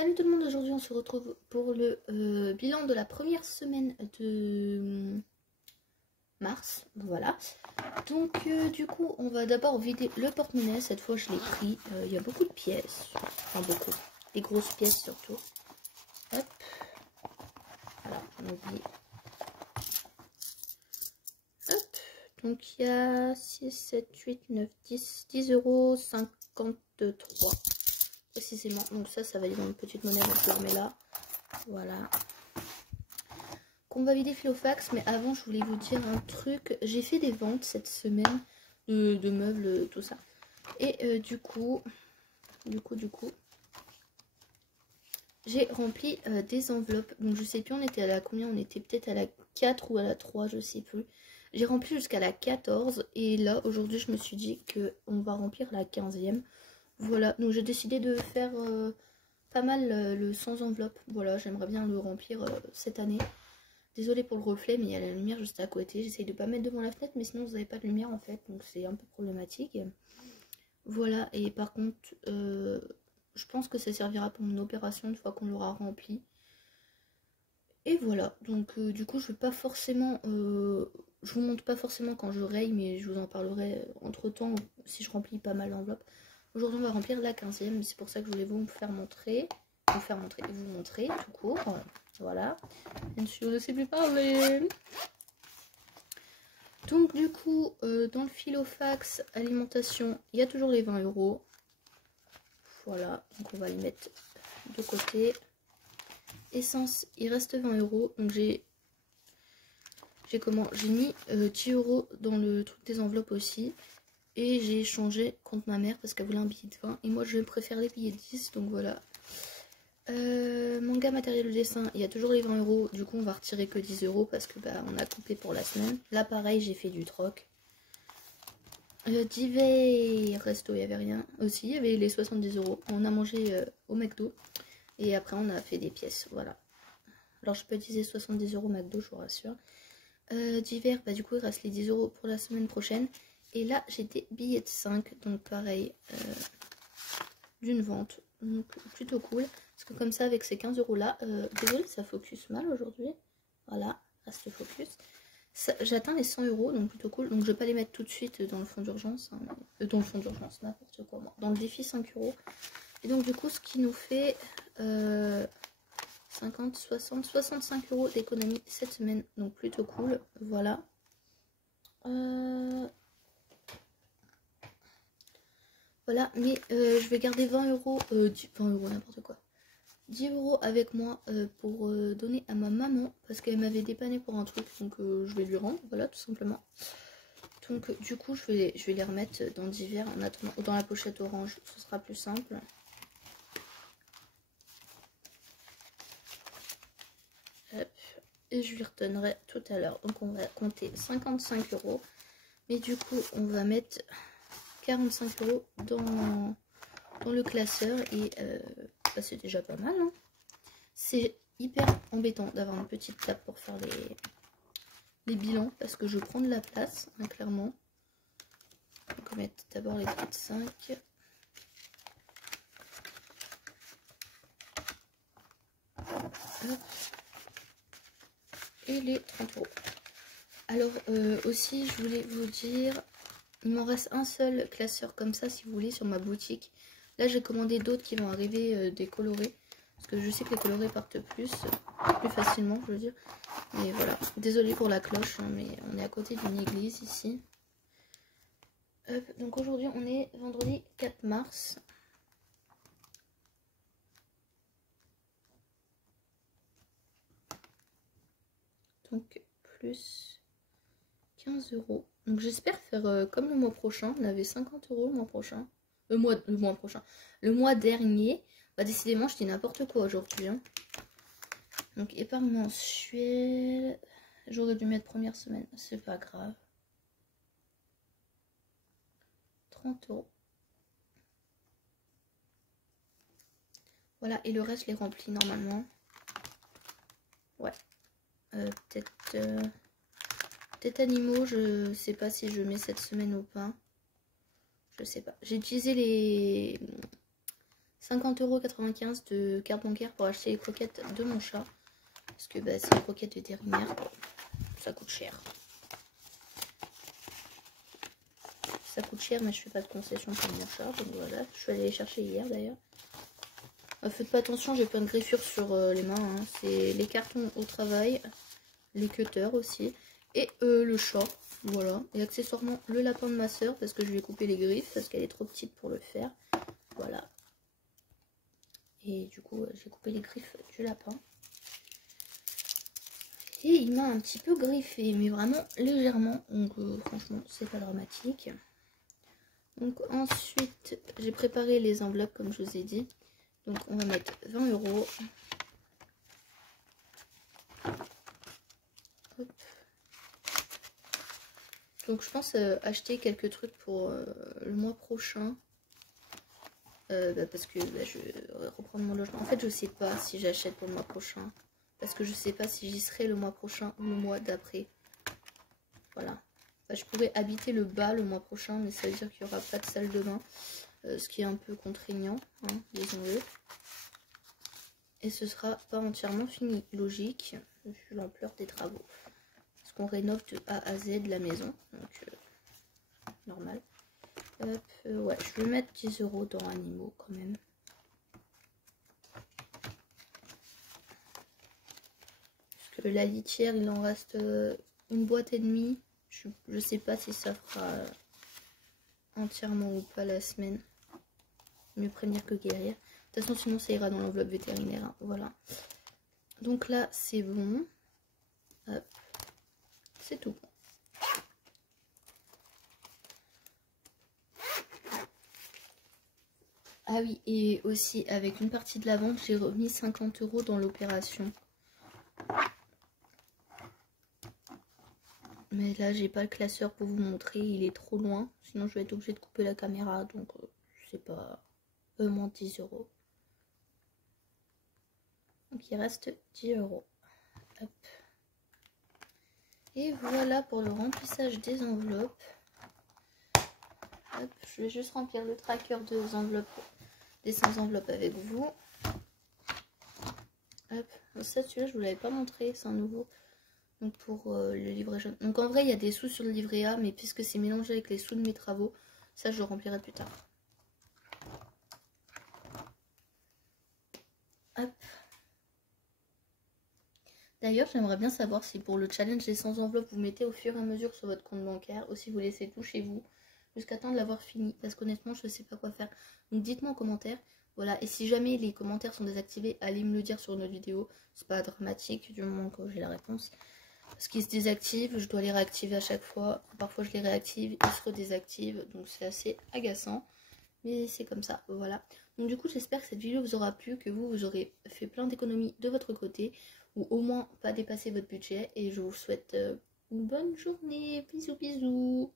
Salut tout le monde, aujourd'hui on se retrouve pour le bilan de la première semaine de mars, voilà. Donc du coup on va d'abord vider le porte-monnaie, cette fois je l'ai pris, il y a beaucoup de pièces, enfin beaucoup, des grosses pièces surtout. Hop, voilà, on oublie. Hop, donc il y a 6, 7, 8, 9, 10,53 € précisément, donc ça va aller dans une petite monnaie, donc je le remets là, voilà. Qu'on va vider Filofax, mais avant je voulais vous dire un truc. J'ai fait des ventes cette semaine de meubles, tout ça. Et du coup, j'ai rempli des enveloppes. Donc je sais plus, on était à la combien? On était peut-être à la 4 ou à la 3, je sais plus. J'ai rempli jusqu'à la 14 et là aujourd'hui je me suis dit que on va remplir la 15e. Voilà, donc j'ai décidé de faire pas mal le sans enveloppe. Voilà, j'aimerais bien le remplir cette année. Désolée pour le reflet, mais il y a la lumière juste à côté. J'essaye de pas mettre devant la fenêtre, mais sinon vous n'avez pas de lumière en fait, donc c'est un peu problématique. Voilà, et par contre, je pense que ça servira pour mon opération une fois qu'on l'aura rempli. Et voilà, donc du coup je vais pas forcément, je vous montre pas forcément quand je raye, mais je vous en parlerai entre temps si je remplis pas mal d'enveloppes. Aujourd'hui on va remplir la 15e, c'est pour ça que je voulais vous montrer tout court. Voilà, bien sûr, je ne sais plus parler. Donc du coup, dans le Filofax alimentation, il y a toujours les 20 €. Voilà, donc on va les mettre de côté. Essence, il reste 20 €. Donc j'ai mis 10 € dans le truc des enveloppes aussi. Et j'ai échangé contre ma mère parce qu'elle voulait un billet de 20. Et moi je préfère les billets de 10, donc voilà. Manga matériel de dessin, il y a toujours les 20 €. Du coup on va retirer que 10 € parce que bah on a coupé pour la semaine. Là pareil, j'ai fait du troc. Divers resto, il n'y avait rien aussi, il y avait les 70 €. On a mangé au McDo et après on a fait des pièces, voilà. Alors je peux utiliser 70 € McDo, je vous rassure. Divers, bah du coup il reste les 10 € pour la semaine prochaine. Et là j'ai des billets de 5, donc pareil, d'une vente, donc plutôt cool. Parce que comme ça avec ces 15 € là, désolé ça focus mal aujourd'hui, voilà, reste focus. J'atteins les 100 €, donc plutôt cool. Donc je vais pas les mettre tout de suite dans le fond d'urgence, hein, dans le fond d'urgence, n'importe quoi, moi. Dans le défi 5 €. Et donc du coup ce qui nous fait 50, 60, 65 € d'économie cette semaine, donc plutôt cool, voilà. Voilà, mais je vais garder 20 €, 20 € n'importe quoi. 10 € avec moi pour donner à ma maman parce qu'elle m'avait dépanné pour un truc, donc je vais lui rendre, voilà, tout simplement. Donc du coup je vais les remettre dans divers en attendant, dans la pochette orange, ce sera plus simple. Hop. Et je lui redonnerai tout à l'heure. Donc on va compter 55 €, mais du coup on va mettre 45 € dans le classeur et bah, c'est déjà pas mal, hein. C'est hyper embêtant d'avoir une petite table pour faire les bilans parce que je prends de la place, hein, clairement. Donc on va mettre d'abord les 35. Hop. Et les 30 €. Alors aussi je voulais vous dire, il m'en reste un seul classeur comme ça si vous voulez sur ma boutique. Là j'ai commandé d'autres qui vont arriver, des colorés. Parce que je sais que les colorés partent plus facilement, je veux dire. Mais voilà, désolée pour la cloche, hein, mais on est à côté d'une église ici. Hop, donc aujourd'hui on est vendredi 4 mars. Donc plus 15 €. Donc j'espère faire comme le mois prochain. On avait 50 € le mois prochain. Le mois dernier. Bah décidément je dis n'importe quoi aujourd'hui, hein. Donc épargne mensuelle. J'aurais dû mettre première semaine, c'est pas grave. 30 €. Voilà, et le reste je les remplis normalement. Ouais. Peut-être animaux, je sais pas si je mets cette semaine ou pas. Je sais pas. J'ai utilisé 50,95 € de carte bancaire pour acheter les croquettes de mon chat. Parce que bah, c'est les croquettes vétérinaires, ça coûte cher. Ça coûte cher, mais je fais pas de concession pour mon chat. Donc voilà, je suis allée les chercher hier d'ailleurs. Faites pas attention, j'ai plein de griffures sur les mains. Hein. C'est les cartons au travail, les cutters aussi. Et le chat, voilà. Et accessoirement le lapin de ma soeur, parce que je lui ai coupé les griffes, parce qu'elle est trop petite pour le faire. Voilà. Et du coup, j'ai coupé les griffes du lapin. Et il m'a un petit peu griffé, mais vraiment légèrement. Donc franchement, c'est pas dramatique. Donc ensuite, j'ai préparé les enveloppes comme je vous ai dit. Donc on va mettre 20 €. Hop. Donc je pense acheter quelques trucs pour le mois prochain. Parce que je vais reprendre mon logement. En fait, je sais pas si j'achète pour le mois prochain. Parce que je sais pas si j'y serai le mois prochain ou le mois d'après. Voilà. Enfin, je pourrais habiter le bas le mois prochain, mais ça veut dire qu'il n'y aura pas de salle de bain. Ce qui est un peu contraignant, hein, disons-le. Et ce sera pas entièrement fini. Logique, vu l'ampleur des travaux. Parce qu'on rénove de A à Z la maison. Donc, normal. Hop, ouais, je vais mettre 10 € dans animaux quand même. Parce que la litière, il en reste une boîte et demie. Je sais pas si ça fera entièrement ou pas la semaine. Mieux prévenir que guérir. De toute façon, sinon ça ira dans l'enveloppe vétérinaire. Hein. Voilà. Donc là, c'est bon. Hop. C'est tout bon. Ah oui, et aussi avec une partie de la vente, j'ai remis 50 € dans l'opération. Mais là, j'ai pas le classeur pour vous montrer, il est trop loin. Sinon, je vais être obligée de couper la caméra. Donc, je sais pas, moins 10 €. Donc, il reste 10 €. Hop. Et voilà pour le remplissage des enveloppes. Hop, je vais juste remplir le tracker des enveloppes, des 100 enveloppes avec vous. Hop, ça, celui-là, je vous l'avais pas montré, c'est un nouveau. Donc pour le livret jaune. Donc en vrai, il y a des sous sur le livret A, mais puisque c'est mélangé avec les sous de mes travaux, ça je le remplirai plus tard. Hop. D'ailleurs, j'aimerais bien savoir si pour le challenge des 100 enveloppes, vous mettez au fur et à mesure sur votre compte bancaire, ou si vous laissez tout chez vous, jusqu'à temps de l'avoir fini. Parce qu'honnêtement, je ne sais pas quoi faire. Donc dites-moi en commentaire. Voilà, et si jamais les commentaires sont désactivés, allez me le dire sur notre vidéo. C'est pas dramatique du moment que j'ai la réponse. Parce qu'ils se désactivent, je dois les réactiver à chaque fois. Parfois je les réactive, ils se redésactivent. Donc c'est assez agaçant. Mais c'est comme ça, voilà. Donc du coup j'espère que cette vidéo vous aura plu, que vous aurez fait plein d'économies de votre côté. Ou au moins pas dépasser votre budget. Et je vous souhaite une bonne journée. Bisous bisous.